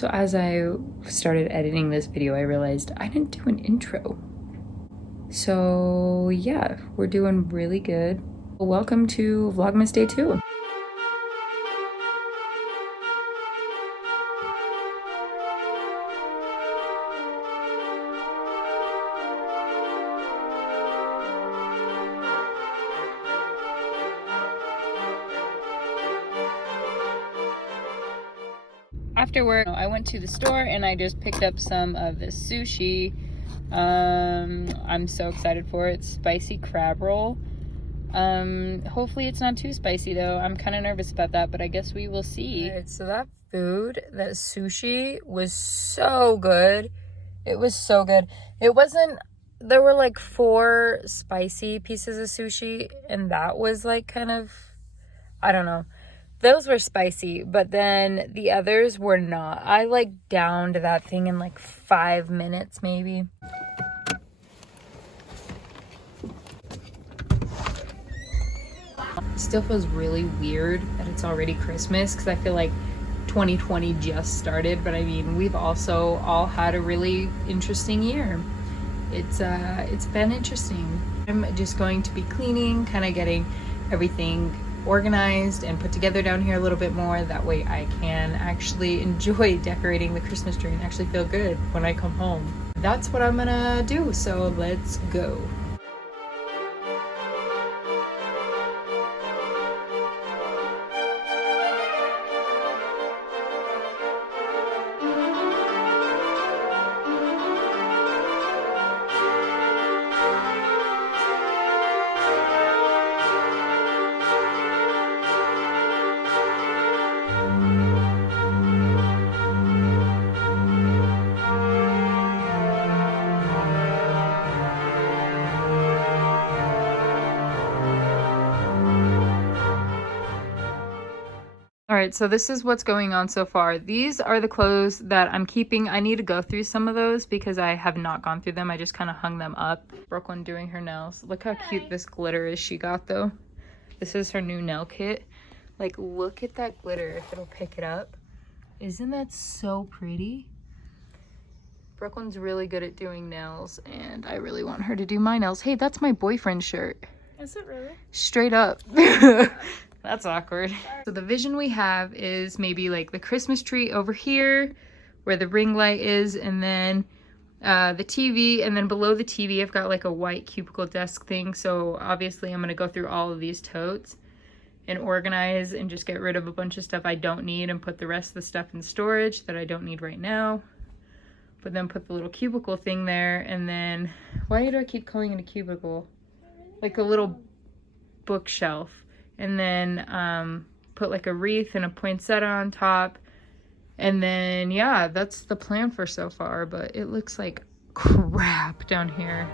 So as I started editing this video, I realized I didn't do an intro. So yeah, we're doing really good. Welcome to Vlogmas Day 2. After work, I went to the store and I just picked up some of the sushi. I'm so excited for it. It's spicy crab roll. Hopefully it's not too spicy though. I'm kind of nervous about that, but I guess we will see. Alright, so that food, that sushi was so good. It was so good. It wasn't, there were like 4 spicy pieces of sushi and that was like kind of, I don't know. Those were spicy, but then the others were not. I like downed that thing in like 5 minutes maybe. It still feels really weird that it's already Christmas because I feel like 2020 just started, but I mean, we've also all had a really interesting year. It's been interesting. I'm just going to be cleaning, kind of getting everything organized and put together down here a little bit more. That way I can actually enjoy decorating the Christmas tree and actually feel good when I come home. That's what I'm gonna do, so let's go. All right, so this is what's going on so far. These are the clothes that I'm keeping. I need to go through some of those because I have not gone through them. I just kind of hung them up. Brooklyn doing her nails. Look how cute this glitter is she got though. This is her new nail kit. Like, look at that glitter if it'll pick it up. Isn't that so pretty? Brooklyn's really good at doing nails and I really want her to do my nails. Hey, that's my boyfriend's shirt. Is it really? Straight up. That's awkward. So the vision we have is maybe like the Christmas tree over here where the ring light is, and then the TV, and then below the TV I've got like a white cubicle desk thing. So obviously I'm gonna go through all of these totes and organize and just get rid of a bunch of stuff I don't need and put the rest of the stuff in storage that I don't need right now. But then put the little cubicle thing there, and then, why do I keep calling it a cubicle? Like a little bookshelf. And then put like a wreath and a poinsettia on top. And then, yeah, that's the plan for so far, but it looks like crap down here.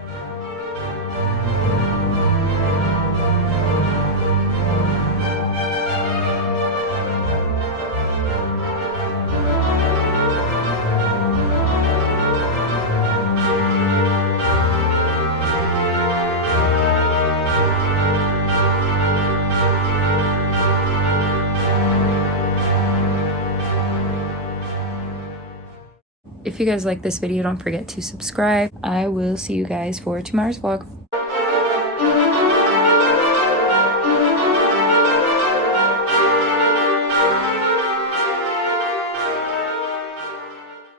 If you guys like this video, don't forget to subscribe. I will see you guys for tomorrow's vlog.